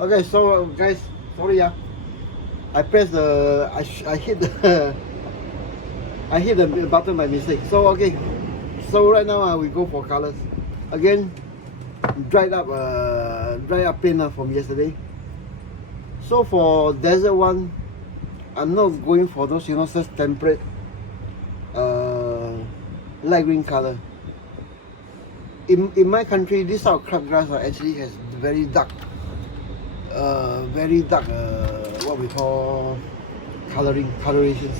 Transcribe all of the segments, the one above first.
Okay, so guys, sorry I pressed the I hit the I hit the button by mistake. So okay, so right now we go for colors again. Dried up paint from yesterday. So for desert one, I'm not going for those such temperate light green color. In my country, this type of crabgrass actually has very dark what we call colorations.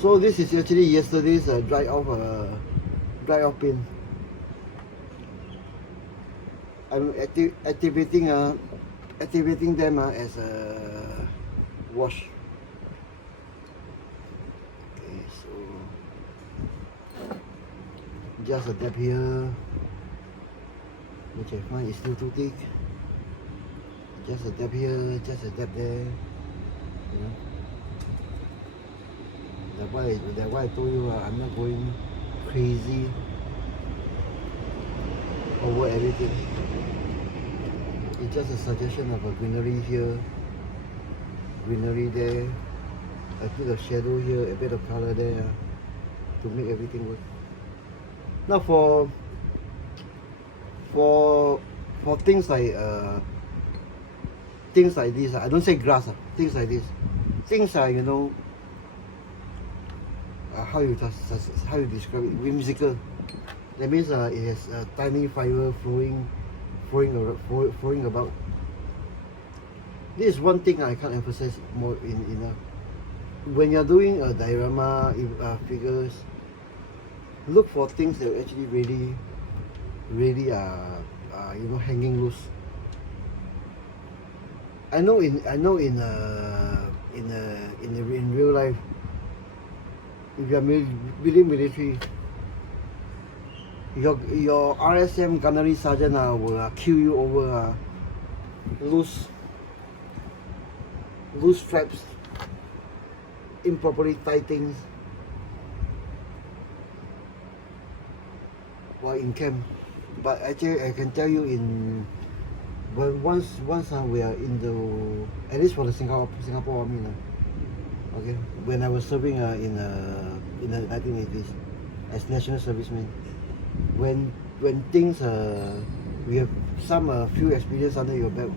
So this is actually yesterday's dry off paint. I'm activating them as a wash. Okay, so just a dab here, which I find is still too thick. Just a dab here, just a dab there. You know. That's why I told you I'm not going crazy over everything. It's just a suggestion of a greenery here, greenery there, a bit of shadow here, a bit of color there to make everything work. Now for things like this, I don't say grass, things like this, things are how you describe it, whimsical. That means it has a tiny fiber flowing about. This is one thing I can't emphasize more enough. When you're doing a diorama figures, look for things that actually really are hanging loose. I know in real life, if you are within military, your RSM gunnery sergeant will kill you over loose straps, improperly tied things while in camp. But actually, I can tell you once we are in at least for the Singapore Army, okay, when I was serving in the 1980s as national serviceman, when things we have some few experience under your belt,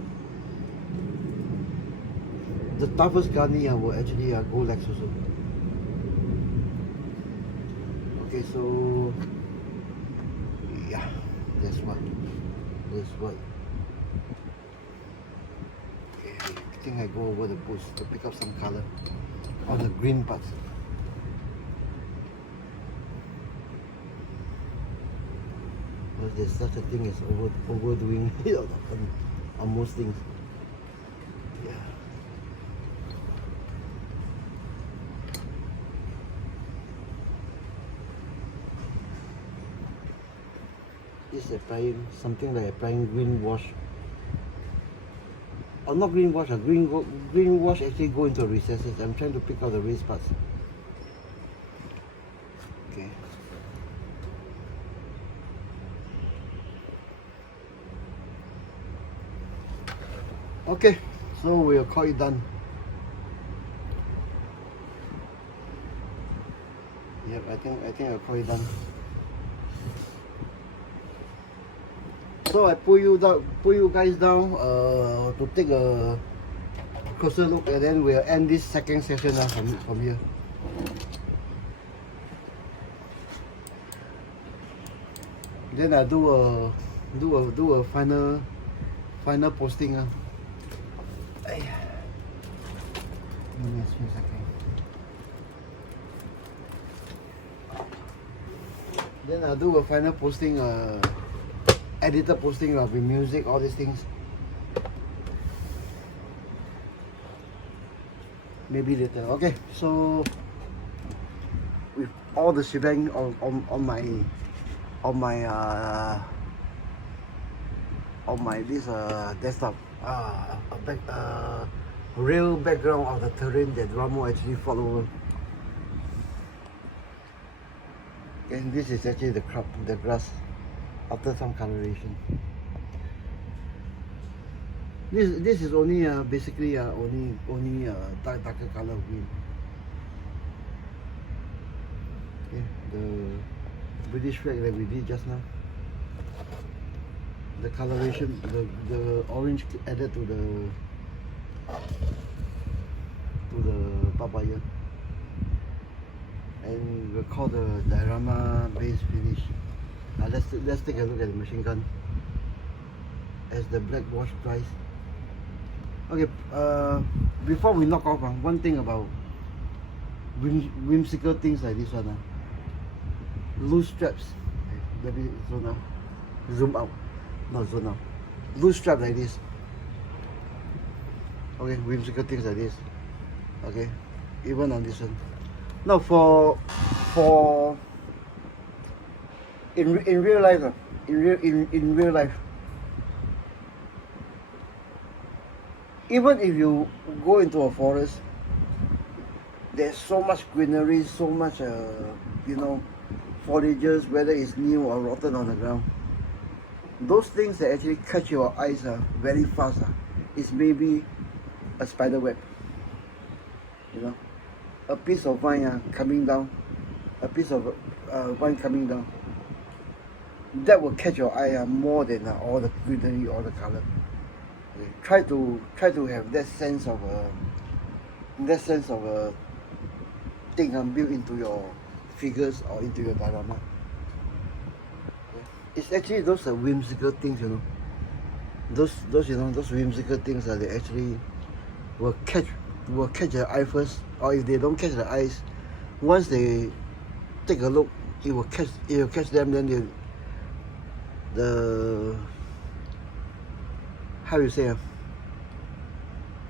the toughest gunny will actually go lax also. Okay, so yeah, that's what. Okay, I think I go over the bush to pick up some color on the green parts. Because there's such a thing as overdoing it on most things. Yeah. This is applying something like applying green wash. Or not green wash, green wash actually go into recesses. I'm trying to pick out the raised parts. Okay. Okay, so we'll call it done. Yep, I think I'll call it done. So I pull you guys down to take a closer look, and then we'll end this second session from here. Then I do a final posting. Give me a second. Then I'll do a final posting, edited posting with music, all these things. Maybe later. Okay, so with all the shebang on my this desktop, a real background of the terrain that ROMMEL actually follow. And this is actually the grass after some coloration. This is only basically only darker color of green. Okay, the British flag that we did just now. The coloration, the orange added to the papaya, and we'll call the diorama base finish. Let's take a look at the machine gun as the black wash dries. Okay, before we knock off, one thing about whimsical things like this one, loose straps. Let me zoom out, not zoom out. Loose strap like this. Okay, whimsical things like this. Okay, even on this one. Now for in real life, in real life, even if you go into a forest, there's so much greenery, so much foliages, whether it's new or rotten on the ground. Those things that actually catch your eyes very fast is maybe a spider web. A piece of vine coming down, a piece of vine coming down. That will catch your eye more than all the greenery, all the color. Okay. Try to have that sense of thing built into your figures or into your diorama. Okay. It's actually those whimsical things, Those whimsical things they actually will catch the eye first, or if they don't catch the eyes, once they take a look, it will catch them. Then how you say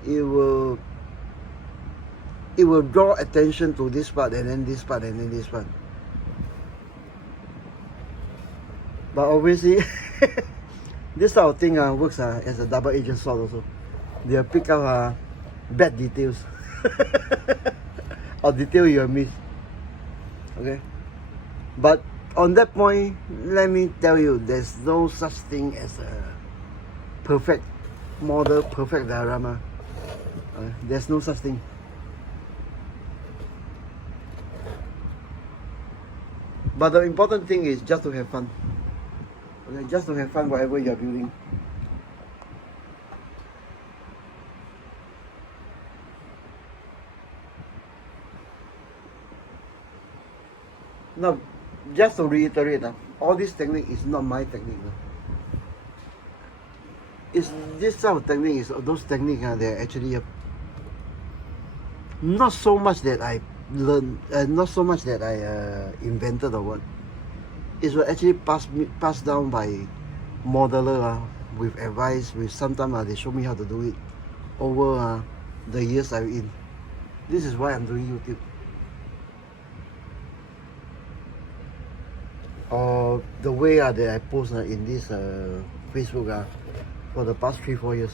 it will draw attention to this part, and then this part, and then this part. But obviously this type of thing works as a double-edged sword also. They'll pick up bad details or detail you have missed. Okay, but on that point, let me tell you, there's no such thing as a perfect model, perfect diorama. There's no such thing. But the important thing is just to have fun. Okay, just to have fun whatever you're building. Now, just to reiterate, all this technique is not my technique. It's this type of technique is those techniques they're actually not so much that I learned, not so much that I invented or what. It was actually passed down by modeler with advice. With sometimes they show me how to do it over the years I'm in. This is why I'm doing YouTube. Or the way that I post in this Facebook for the past 3-4 years.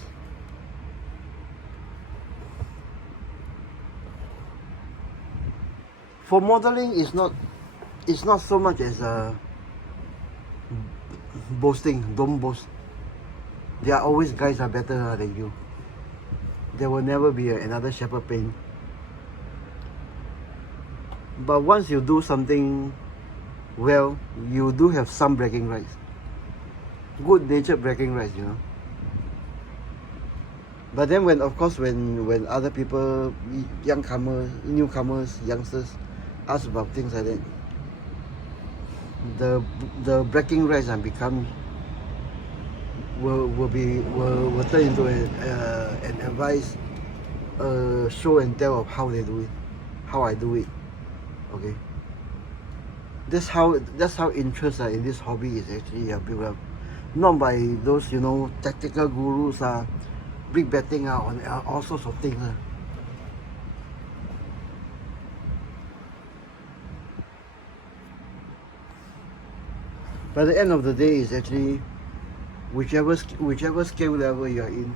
For modeling, it's not so much as boasting. Don't boast. There are always guys are better than you. There will never be another shepherd pain. But once you do something well, you do have some bragging rights. Good natured bragging rights, But then when other people, newcomers, youngsters, ask about things like that, the bragging rights will turn into an advice, show and tell of how they do it, how I do it. Okay. That's how interest in this hobby is actually built up, not by those tactical gurus big betting on all sorts of things. By the end of the day, it's actually whichever skill level you're in.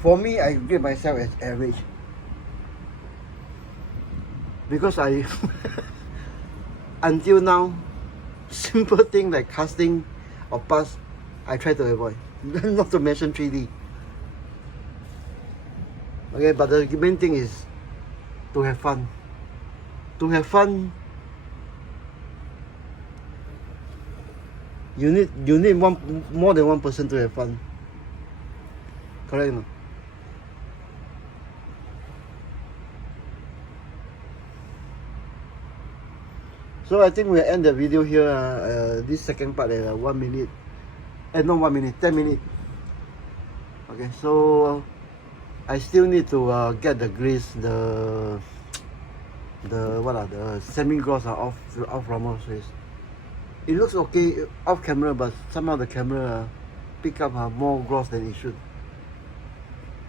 For me, I grade myself as average because I until now, simple thing like casting or pass, I try to avoid. Not to mention 3D. Okay, but the main thing is to have fun. To have fun, you need more than one person to have fun. Correct or not? So I think we'll end the video here. This second part at 1 minute. Not 1 minute, 10 minutes. Okay, so I still need to get the grease, the semi-gloss off Rommel's face. It looks okay off camera, but somehow the camera pick up more gloss than it should.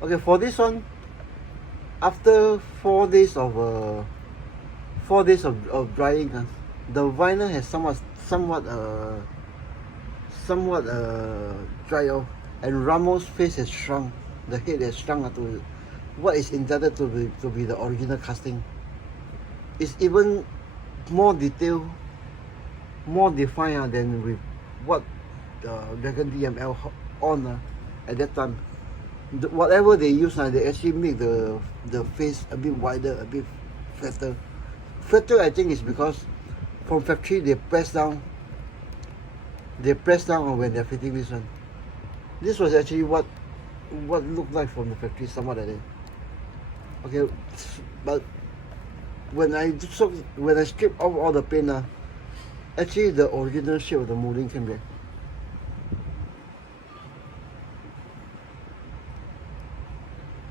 Okay, for this one, after 4 days of drying, the vinyl has somewhat dry off, and Rommel's face has shrunk. The head has shrunk to what is intended to be the original casting. It's even more detailed, more defined than with what Dragon DML on at that time. Whatever they use, they actually make the face a bit wider, a bit flatter. Flatter, I think, is because from factory they press down when they're fitting this one. This was actually what looked like from the factory, somewhat like that. Okay, but when I stripped off all the paint, actually the original shape of the molding came back.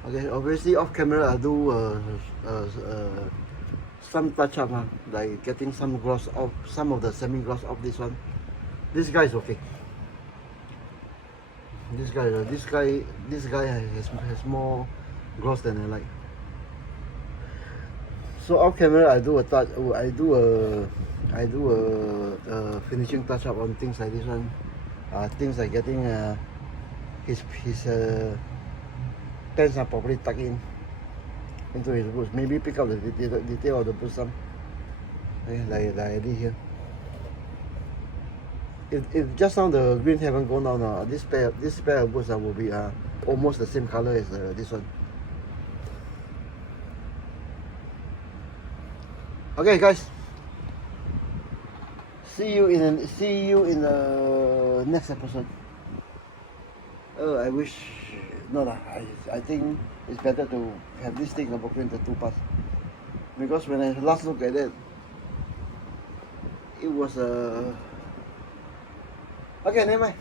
Okay, obviously off camera I do some touch up, like getting some gloss off, some of the semi gloss off this one. This guy is okay. This guy has more gloss than I like. So off camera I do a finishing touch up on things like this one. Things like getting his pants are properly tucked in into his boots. Maybe pick up the detail of the boots some. Okay, like I did here. If just now the green haven't gone down, this pair of boots will be almost the same color as this one. Okay, guys. See you in the next episode. I wish. No, I think it's better to have this thing broken into 2 parts, because when I last looked at it, it was okay, never mind.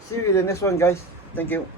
See you in the next one, guys. Thank you.